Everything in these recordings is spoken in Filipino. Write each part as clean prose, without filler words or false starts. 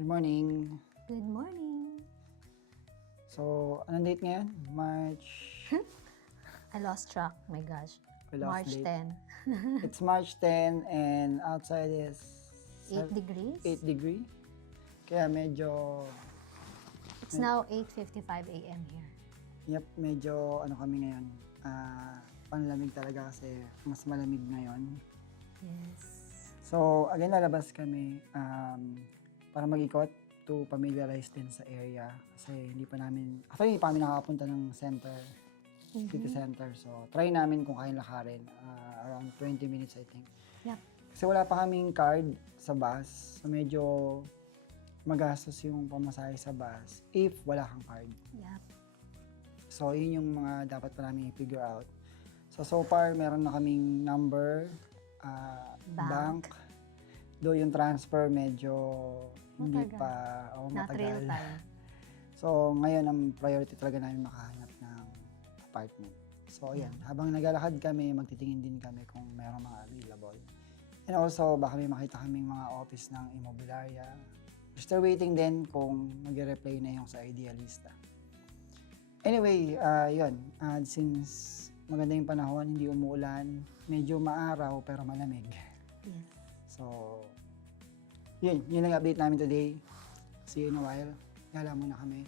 Good morning. Good morning. So, anong date ngayon? March... I lost track. My gosh. We lost March date. 10. It's March 10 and outside is... 8 degrees. 8 degree. Kaya medyo... It's now 8:55 a.m. here. Yep, medyo ano kami ngayon. Panlamig talaga kasi mas malamig ngayon. Yes. So, again, lalabas kami para mag-ikot to familiarize din sa area. Kasi hindi pa namin nakakapunta ng center, city center. So, try namin kung kaya lakarin. Around 20 minutes, I think. Yep. Kasi wala pa kaming card sa bus. So, medyo magastos yung pamasahe sa bus if wala kang card. Yep. So, yun yung mga dapat pa namin i-figure out. So far, meron na kaming number, bank. Though yung transfer medyo hindi pa Not matagal. real time. So, ngayon ang priority talaga namin makahanap ng apartment. So, ayan. Habang naglalakad kami, magtitingin din kami kung meron mga available. And also, baka may makita kaming mga office ng immobiliarya. We're still waiting din kung mag-reply na yung sa Idealista. Anyway, yun. Since maganda yung panahon, hindi umuulan, medyo maaraw pero malamig. Yes. So, yun lang update namin today. See you in a while. Gala muna kami.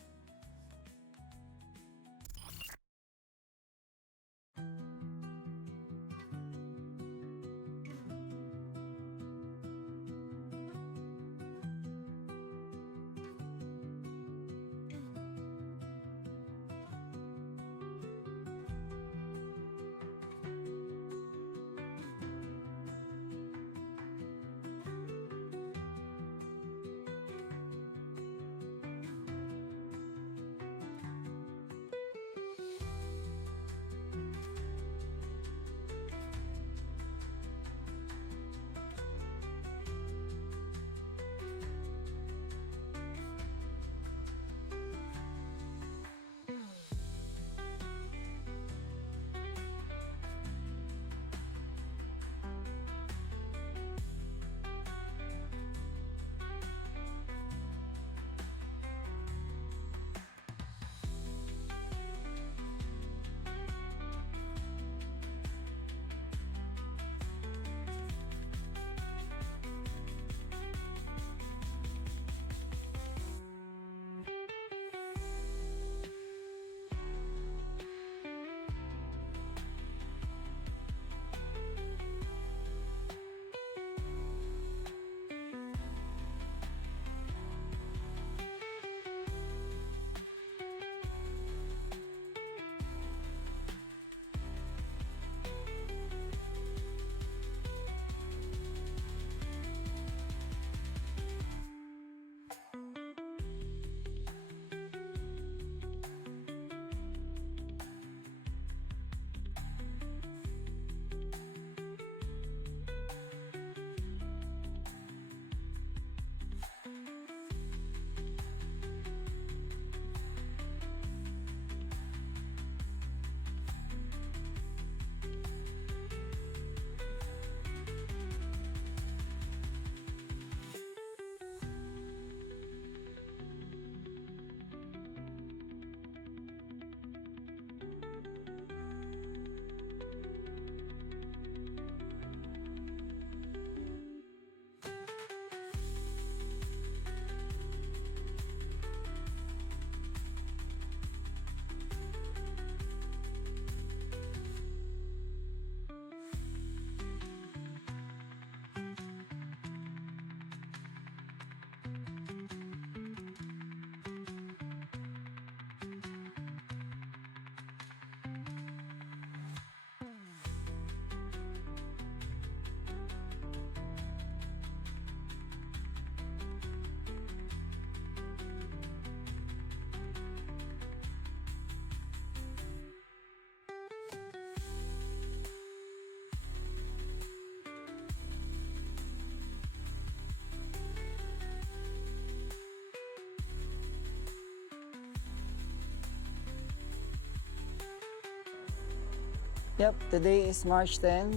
Yep, today is March 10,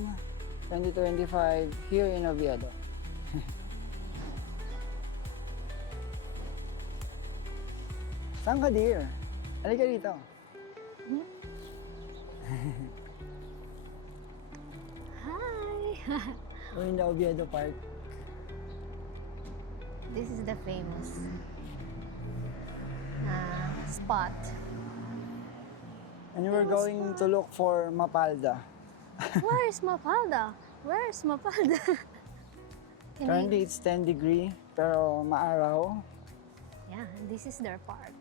2025 here in Oviedo. Saan ka, dear? Halika dito. Hi! We're in the Oviedo Park. This is the famous spot. And we're going to look for Mafalda. Where's Mafalda? Where's Mafalda? Currently, it's 10 degree, pero maaraw. Yeah, this is their park.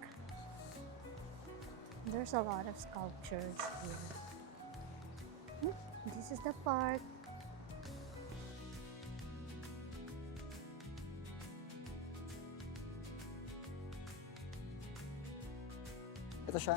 There's a lot of sculptures here. This is the park. Ito siya.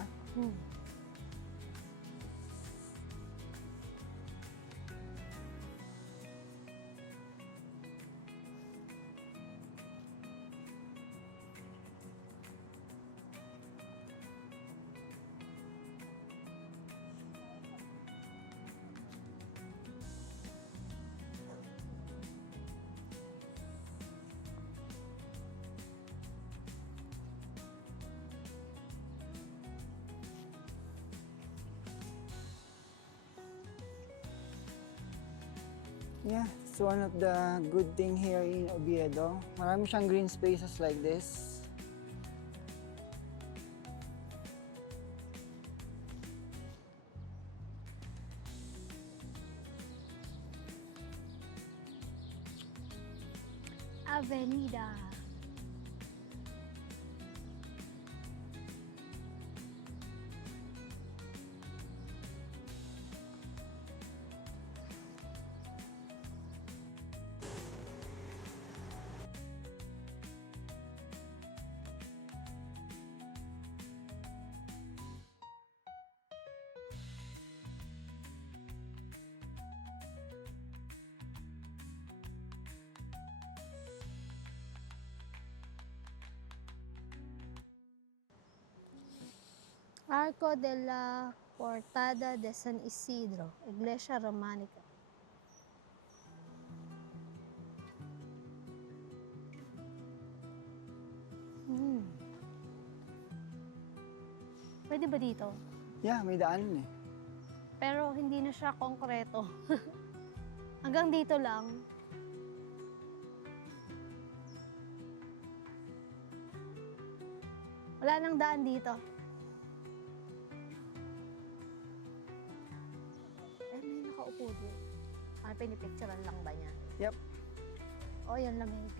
Yeah, it's one of the good thing here in Oviedo. Marami siyang green spaces like this. Avenida. Arco de la Portada de San Isidro, Iglesia Románica. Pwede ba dito? Yeah, may daan eh. Pero hindi na siya konkreto. Hanggang dito lang. Wala nang daan dito. May nakaupo doon. Pinipicturean lang ba niya? Yep. Oh, yan lamig.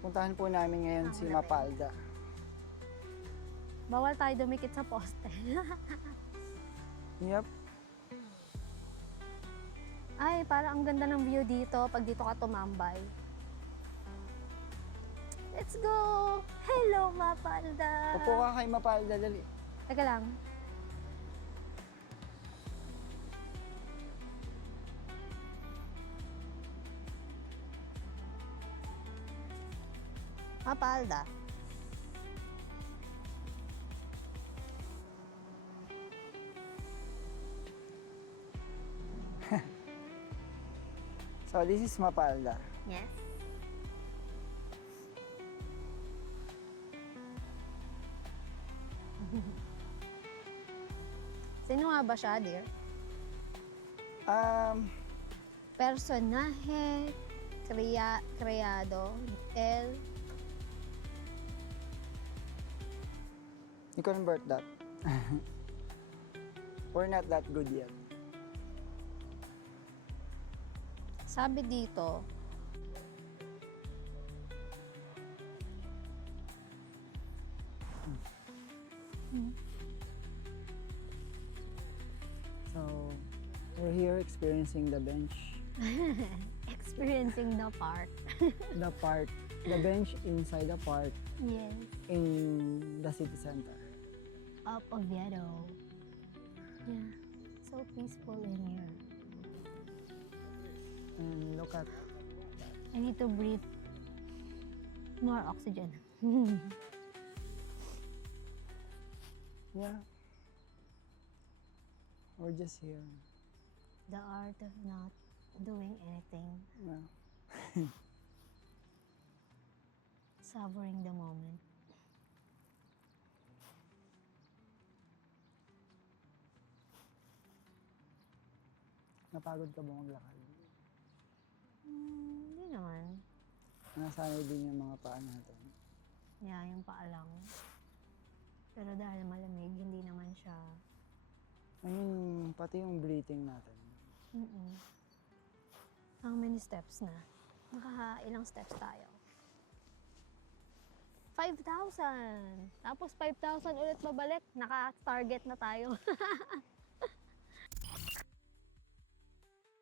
Puntahan po namin ngayon si Mafalda. Bawal tayo dumikit sa poste. Yep. Ay, parang ang ganda ng view dito pag dito ka tumambay. Let's go! Hello, Mafalda! Upo ka kay Mafalda, dali. Teka lang. Mafalda. So this is Mafalda. Yes. Sino nga ba siya, dear? Personaje creado el... You convert that. We're not that good yet. Sabi dito, So, we're here experiencing the bench. experiencing the park. The bench inside the park Yes. in the city center. Up Oviedo. Yeah. So peaceful in here. And look at I need to breathe more oxygen. yeah. We're just here. The art of not doing anything. Yeah. Savoring the moment. Napagod ka ba maglakad? Hindi naman. Nasanay din yung mga paa natin. Yeah, yung paa lang. Pero dahil malamig, hindi naman siya... I mean, pati yung breathing natin. How many steps na? Ilang steps tayo? 5,000! Tapos 5,000 ulit babalik, naka-target na tayo.